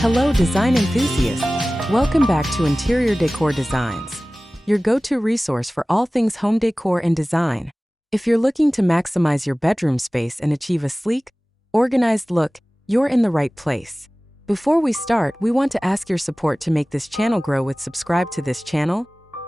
Hello design enthusiasts! Welcome back to Interior Decor Designs, your go-to resource for all things home decor and design. If you're looking to maximize your bedroom space and achieve a sleek, organized look, you're in the right place. Before we start, we want to ask your support to make this channel grow. Subscribe to this channel,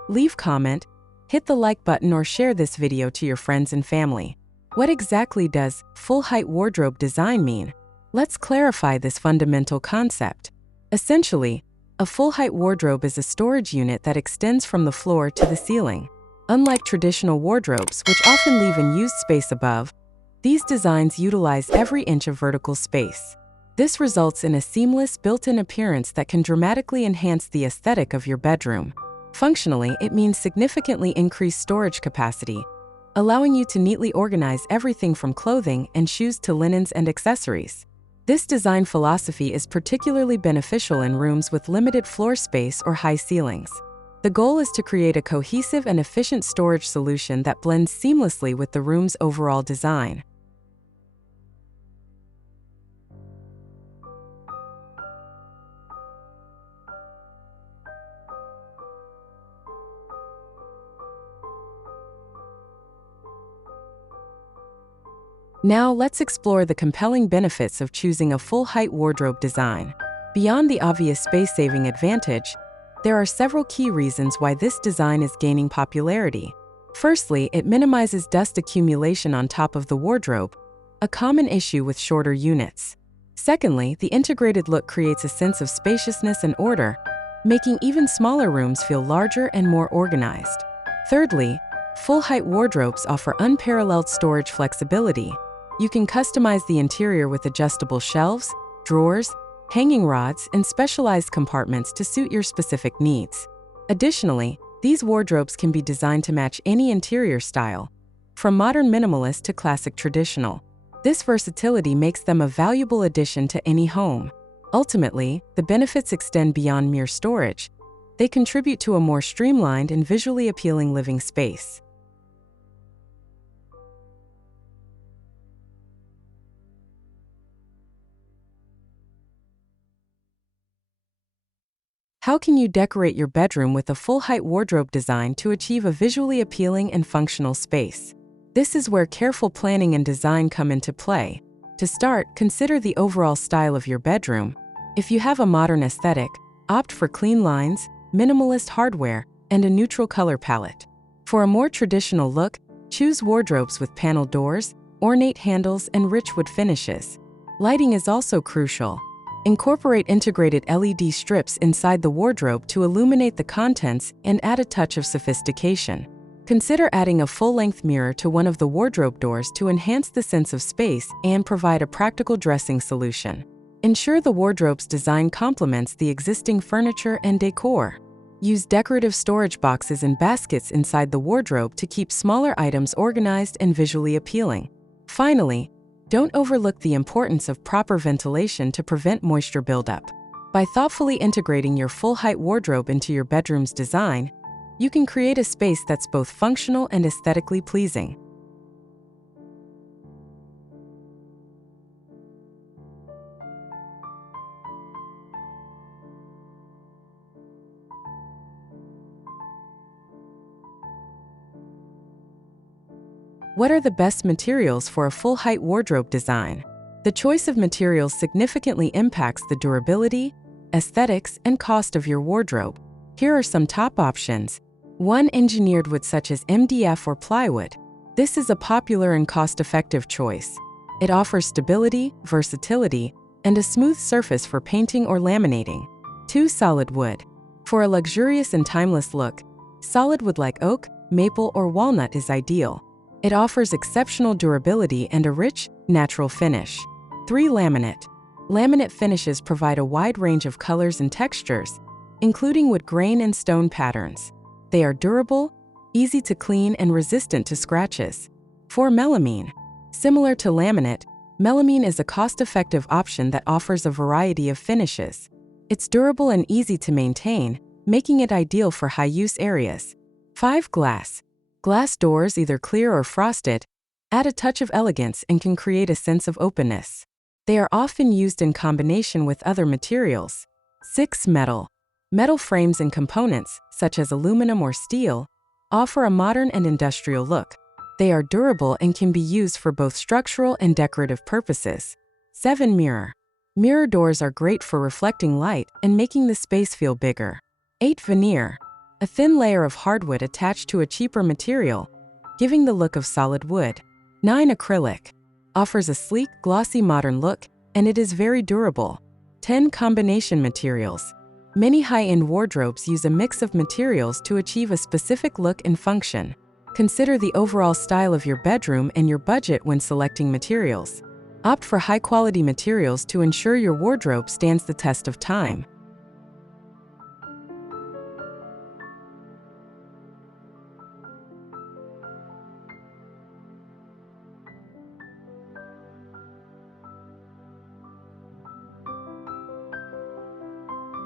leave comment, hit the like button or share this video to your friends and family. What exactly does full-height wardrobe design mean? Let's clarify this fundamental concept. Essentially, a full-height wardrobe is a storage unit that extends from the floor to the ceiling. Unlike traditional wardrobes, which often leave unused space above, these designs utilize every inch of vertical space. This results in a seamless, built-in appearance that can dramatically enhance the aesthetic of your bedroom. Functionally, it means significantly increased storage capacity, allowing you to neatly organize everything from clothing and shoes to linens and accessories. This design philosophy is particularly beneficial in rooms with limited floor space or high ceilings. The goal is to create a cohesive and efficient storage solution that blends seamlessly with the room's overall design. Now let's explore the compelling benefits of choosing a full-height wardrobe design. Beyond the obvious space-saving advantage, there are several key reasons why this design is gaining popularity. Firstly, it minimizes dust accumulation on top of the wardrobe, a common issue with shorter units. Secondly, the integrated look creates a sense of spaciousness and order, making even smaller rooms feel larger and more organized. Thirdly, full-height wardrobes offer unparalleled storage flexibility. You can customize the interior with adjustable shelves, drawers, hanging rods, and specialized compartments to suit your specific needs. Additionally, these wardrobes can be designed to match any interior style, from modern minimalist to classic traditional. This versatility makes them a valuable addition to any home. Ultimately, the benefits extend beyond mere storage. They contribute to a more streamlined and visually appealing living space. How can you decorate your bedroom with a full-height wardrobe design to achieve a visually appealing and functional space? This is where careful planning and design come into play. To start, consider the overall style of your bedroom. If you have a modern aesthetic, opt for clean lines, minimalist hardware, and a neutral color palette. For a more traditional look, choose wardrobes with paneled doors, ornate handles, and rich wood finishes. Lighting is also crucial. Incorporate integrated LED strips inside the wardrobe to illuminate the contents and add a touch of sophistication. Consider adding a full-length mirror to one of the wardrobe doors to enhance the sense of space and provide a practical dressing solution. Ensure the wardrobe's design complements the existing furniture and decor. Use decorative storage boxes and baskets inside the wardrobe to keep smaller items organized and visually appealing. Finally, don't overlook the importance of proper ventilation to prevent moisture buildup. By thoughtfully integrating your full-height wardrobe into your bedroom's design, you can create a space that's both functional and aesthetically pleasing. What are the best materials for a full-height wardrobe design? The choice of materials significantly impacts the durability, aesthetics, and cost of your wardrobe. Here are some top options. 1. Engineered wood such as MDF or plywood. This is a popular and cost-effective choice. It offers stability, versatility, and a smooth surface for painting or laminating. 2. Solid wood. For a luxurious and timeless look, solid wood like oak, maple, or walnut is ideal. It offers exceptional durability and a rich, natural finish. 3. Laminate. Laminate finishes provide a wide range of colors and textures, including wood grain and stone patterns. They are durable, easy to clean, and resistant to scratches. 4. Melamine. Similar to laminate, melamine is a cost-effective option that offers a variety of finishes. It's durable and easy to maintain, making it ideal for high-use areas. 5. Glass. Glass doors, either clear or frosted, add a touch of elegance and can create a sense of openness. They are often used in combination with other materials. 6. Metal. Metal frames and components, such as aluminum or steel, offer a modern and industrial look. They are durable and can be used for both structural and decorative purposes. 7. Mirror. Mirror doors are great for reflecting light and making the space feel bigger. 8. Veneer. A thin layer of hardwood attached to a cheaper material, giving the look of solid wood. 9. Acrylic. Offers a sleek, glossy modern look, and it is very durable. 10. Combination materials. Many high-end wardrobes use a mix of materials to achieve a specific look and function. Consider the overall style of your bedroom and your budget when selecting materials. Opt for high-quality materials to ensure your wardrobe stands the test of time.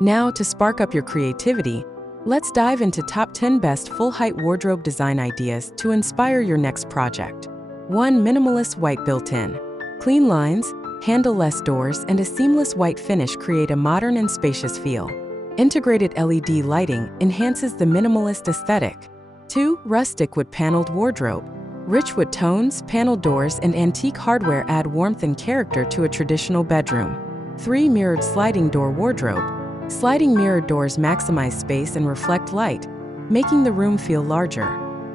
Now, to spark up your creativity, let's dive into top 10 best full-height wardrobe design ideas to inspire your next project. 1. Minimalist white built-in. Clean lines, handle-less doors, and a seamless white finish create a modern and spacious feel. Integrated LED lighting enhances the minimalist aesthetic. 2. Rustic wood-paneled wardrobe. Rich wood tones, paneled doors, and antique hardware add warmth and character to a traditional bedroom. 3. Mirrored sliding door wardrobe. Sliding mirrored doors maximize space and reflect light, making the room feel larger.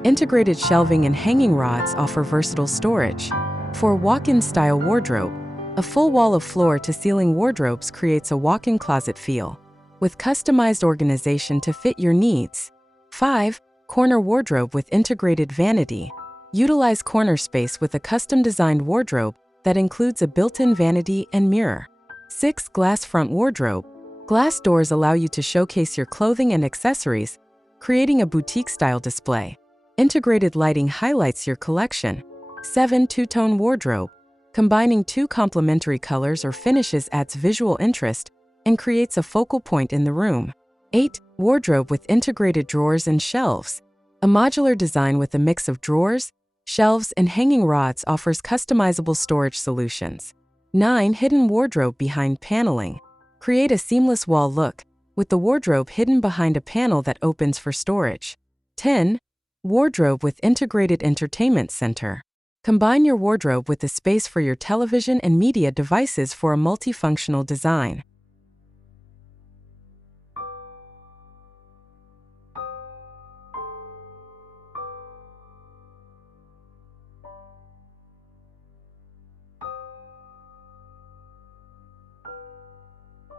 Integrated shelving and hanging rods offer versatile storage. 4. Walk-in style wardrobe. A full wall of floor-to-ceiling wardrobes creates a walk-in closet feel, with customized organization to fit your needs. 5. Corner wardrobe with integrated vanity. Utilize corner space with a custom-designed wardrobe that includes a built-in vanity and mirror. 6. Glass front wardrobe. Glass doors allow you to showcase your clothing and accessories, creating a boutique-style display. Integrated lighting highlights your collection. 7. Two-tone wardrobe. Combining two complementary colors or finishes adds visual interest and creates a focal point in the room. 8. Wardrobe with integrated drawers and shelves. A modular design with a mix of drawers, shelves, and hanging rods offers customizable storage solutions. 9. Hidden wardrobe behind paneling. Create a seamless wall look, with the wardrobe hidden behind a panel that opens for storage. 10. Wardrobe with integrated entertainment center. Combine your wardrobe with a space for your television and media devices for a multifunctional design.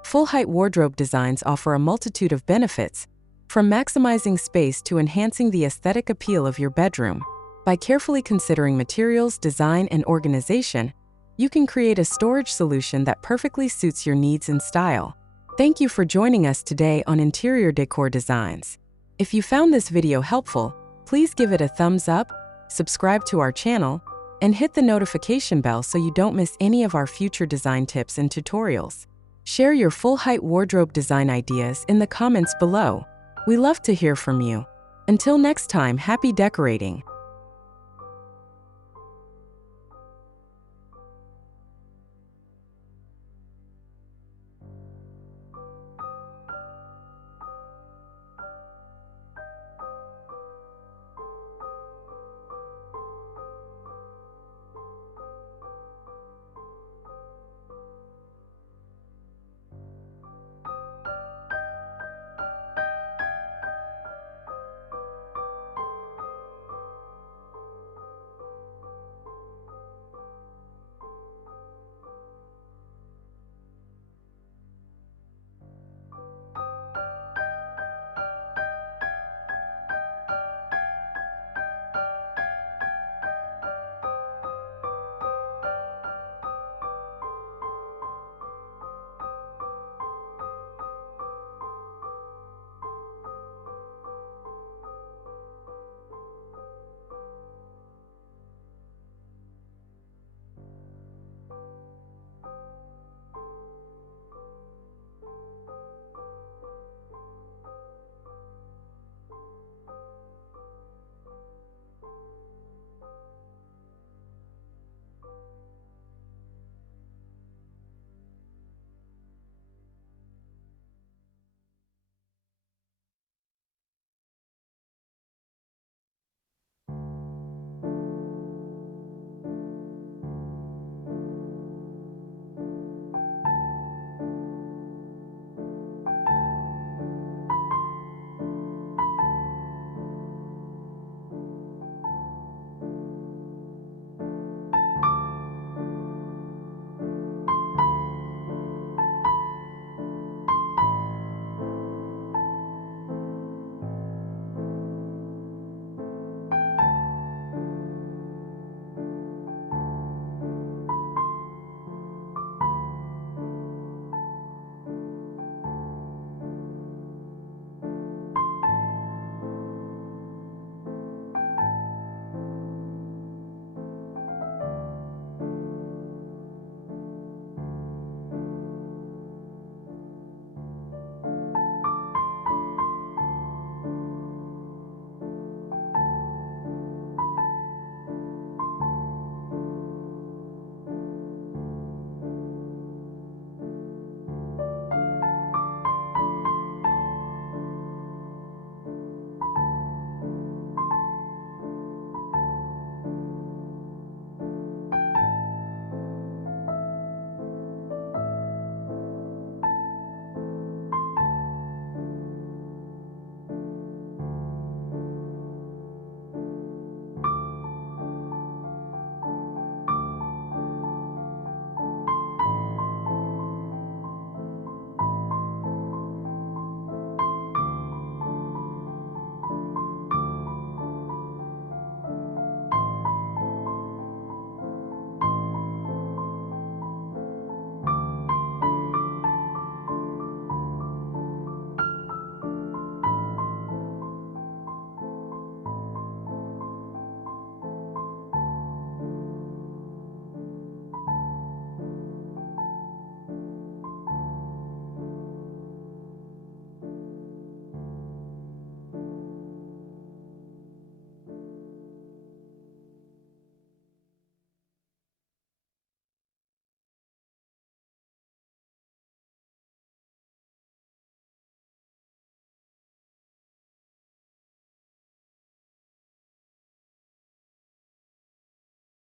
Full-height wardrobe designs offer a multitude of benefits, from maximizing space to enhancing the aesthetic appeal of your bedroom. By carefully considering materials, design, and organization, you can create a storage solution that perfectly suits your needs and style. Thank you for joining us today on Interior Decor Designs. If you found this video helpful, please give it a thumbs up, subscribe to our channel, and hit the notification bell so you don't miss any of our future design tips and tutorials. Share your full-height wardrobe design ideas in the comments below. We love to hear from you. Until next time, happy decorating!